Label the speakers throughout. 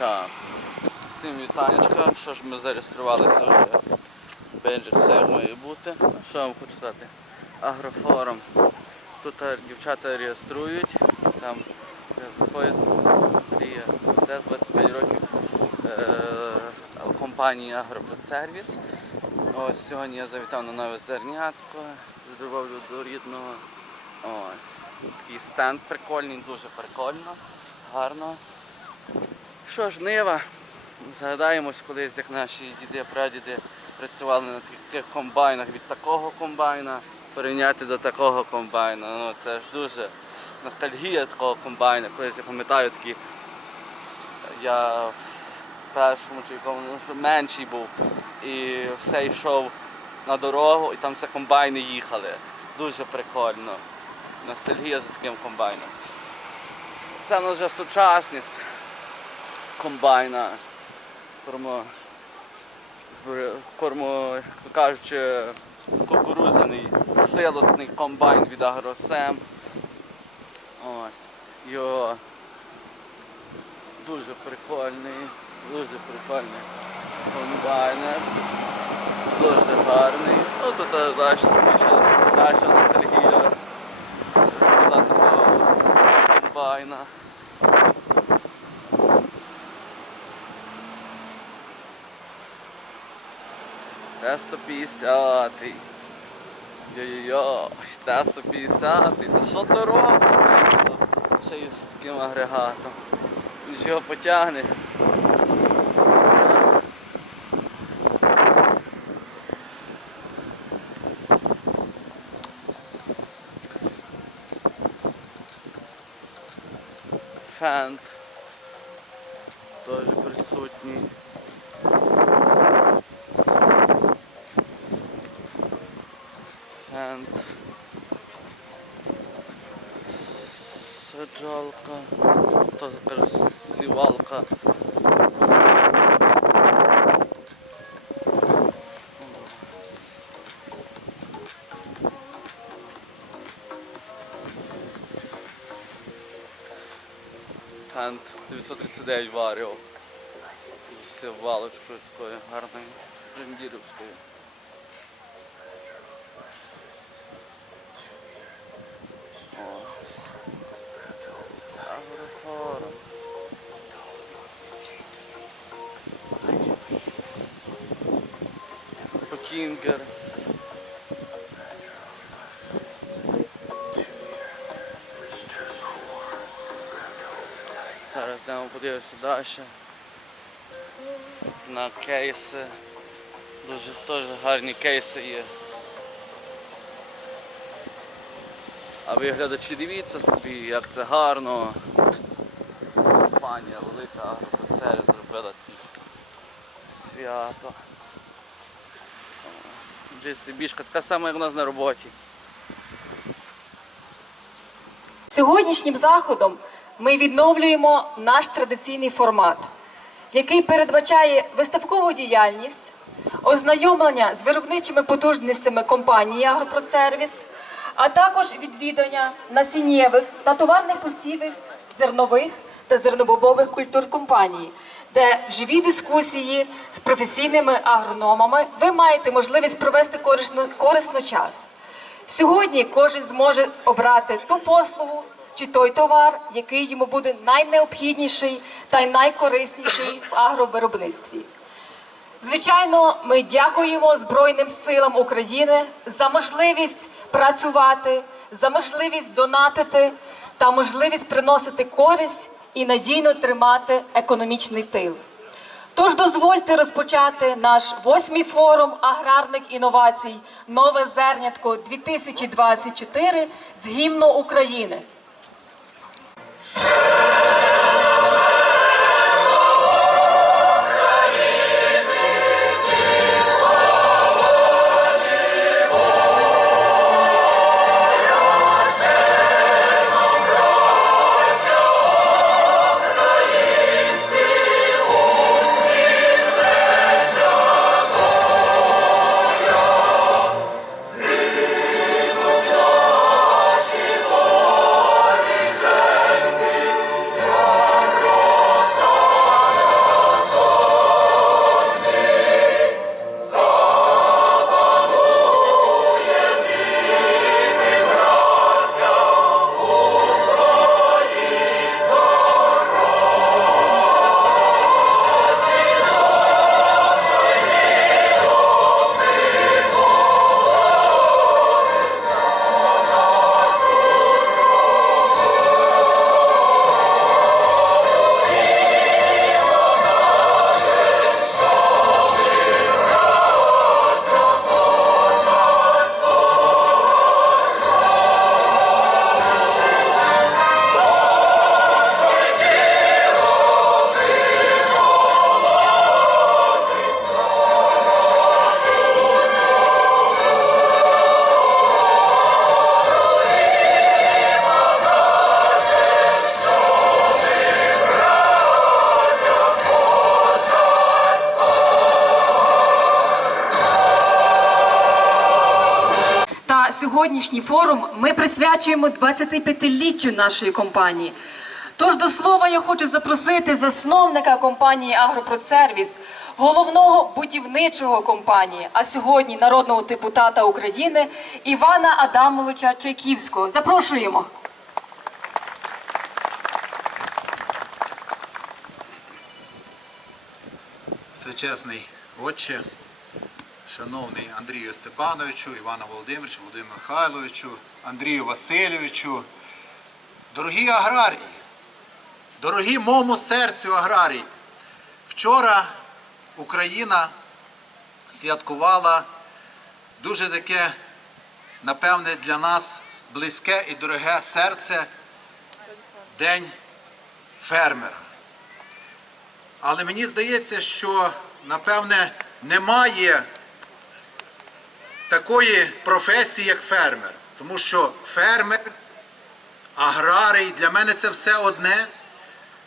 Speaker 1: Так. Всім вітанечка. Що ж ми зареєструвалися вже. Бейджик все має бути. Що я вам хочу сказати? Агрофорум. Тут е, дівчата реєструють. Там е, заходять Марія. Це 25 років е, компанії Агропродсервіс. Ось сьогодні я завітав на нове зернятко з любов'ю до рідного. Ось. Такий стенд прикольний, дуже прикольно, гарно. Що ж, Нива, згадаємось колись, як наші діди, прадіди працювали на тих, комбайнах від такого комбайна порівняти до такого комбайна. Ну, це ж дуже ностальгія такого комбайна. Колись я пам'ятаю такі, я в першому чи якому ну, менший був і все йшов на дорогу і там все комбайни їхали. Дуже прикольно. Ностальгія за таким комбайном. Це в вже сучасність комбайна. Кормо, кормо, кажучи, кукурузяний силосний комбайн від Агросем. Ось. Його дуже прикольний, дуже прикольний комбайнер. Дуже гарний. Ну тут е, ще далі ностальгія. Такого комбайна. Т-150. Йо-йо-йо, Т-150. Та що ти робиш? Ще й з таким агрегатом. Він ж його потягне. Фент Фент 939 варіо. З сівалочкою такою гарною. Брендірівською. О. Подивимося далі. На кейси. Дуже теж гарні кейси є. А ви глядачі дивіться собі, як це гарно. Компанія велика агропроцері зробила свято. JCB-шка така сама, як у нас на роботі.
Speaker 2: Сьогоднішнім заходом ми відновлюємо наш традиційний формат, який передбачає виставкову діяльність, ознайомлення з виробничими потужностями компанії Агропродсервіс, а також відвідання насіннєвих та товарних посівів зернових та зернобобових культур компанії, де в живій дискусії з професійними агрономами ви маєте можливість провести корисно, корисно час. Сьогодні кожен зможе обрати ту послугу чи той товар, який йому буде найнеобхідніший та й найкорисніший в агровиробництві. Звичайно, ми дякуємо Збройним силам України за можливість працювати, за можливість донатити та можливість приносити користь і надійно тримати економічний тил. Тож дозвольте розпочати наш восьмий форум аграрних інновацій Нове зернятко 2024 з гімну України. you сьогоднішній форум ми присвячуємо 25-літтю нашої компанії. Тож до слова я хочу запросити засновника компанії Агропродсервіс, головного будівничого компанії, а сьогодні народного депутата України Івана Адамовича Чайківського. Запрошуємо.
Speaker 3: Свячесний Отче, шановний Андрію Степановичу, Івану Володимировичу, Володимиру Михайловичу, Андрію Васильовичу, дорогі аграрії, дорогі моєму серцю аграрії, вчора Україна святкувала дуже таке, напевне, для нас близьке і дороге серце День фермера. Але мені здається, що напевне немає такої професії, як фермер. Тому що фермер, аграрій, для мене це все одне.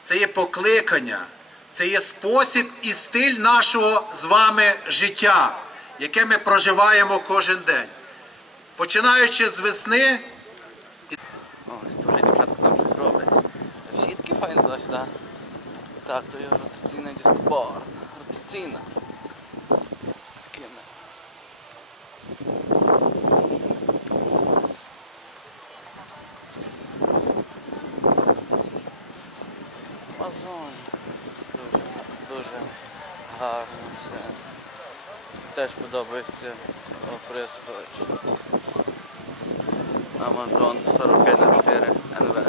Speaker 3: Це є покликання, це є спосіб і стиль нашого з вами життя, яке ми проживаємо кожен день. Починаючи з весни.
Speaker 1: Всі такі файні туди сюди. Так, то є ротаційна дискборд. Ротаційна. Теж подобається оприскувач. Amazon 45 на 4 НВ.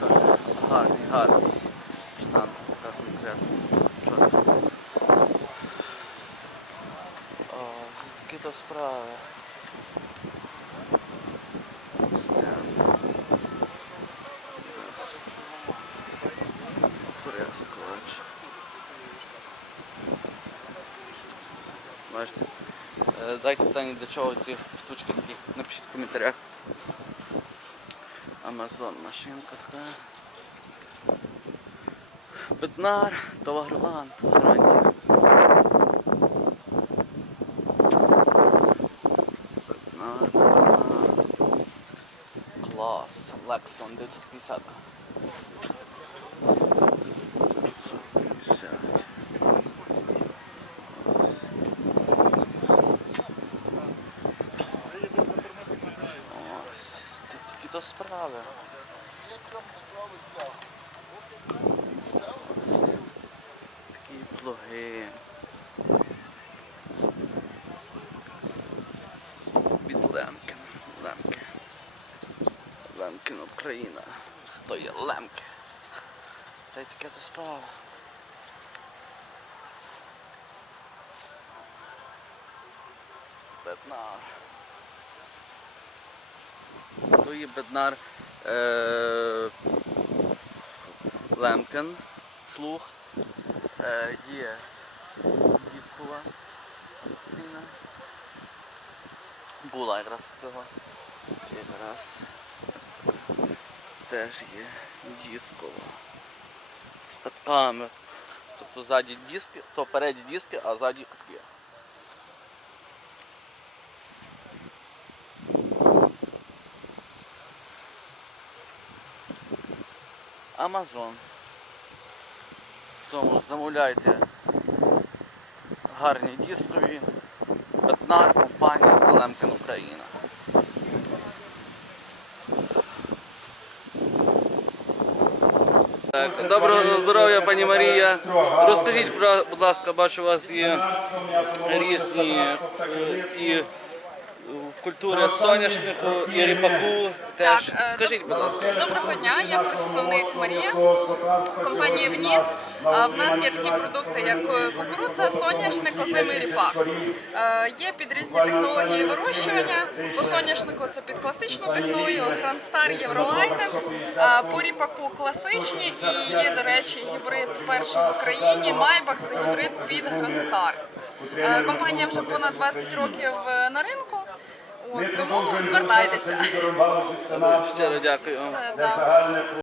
Speaker 1: Так, Гарний, гарний. Штан така конкретно. Такі то справи. Стенд. Прескоч. Бачите? Е, Дайте питання, для чого ці штучки такі. Напишіть в коментарях. Амазон машинка така. Беднар, товарован, гарантія. Беднар. Клас. Лексон 950. 950. Ось, то справи. Такі плуги. Від Лемкін. Лемки. Лемкін Україна. Хто є Лемки? Та й таке то справа. Беднар. То є беднар е, Лемкен, слух, е, є дискова ціна. Була якраз цього. Якраз теж є дискова. З катками. Тобто ззаді диски, то переді диски, а ззаді катки. Амазон. Тому замовляйте гарні дискові. Бетнар, компанія Лемкін Україна. Так, доброго здоров'я, пані Марія. Розкажіть, будь ласка, бачу, у вас є різні е, і культури соняшнику, і ріпаку. Теж.
Speaker 4: Так, е,
Speaker 1: Скажіть, будь ласка.
Speaker 4: Доброго дня, я представник Марія компанії Вніс. А В нас є такі продукти, як е, кукурудза, соняшник, озимий ріпак. Е, Є під різні технології вирощування. По соняшнику це під класичну технологію, Грандстар, Євролайтер. По ріпаку класичні і є, до речі, гібрид перший в Україні. Майбах це гібрид під Грандстар. Е, Компанія вже понад 20 років е, на ринку. Тому звертайтеся.
Speaker 1: Щиро дякую.
Speaker 4: Да.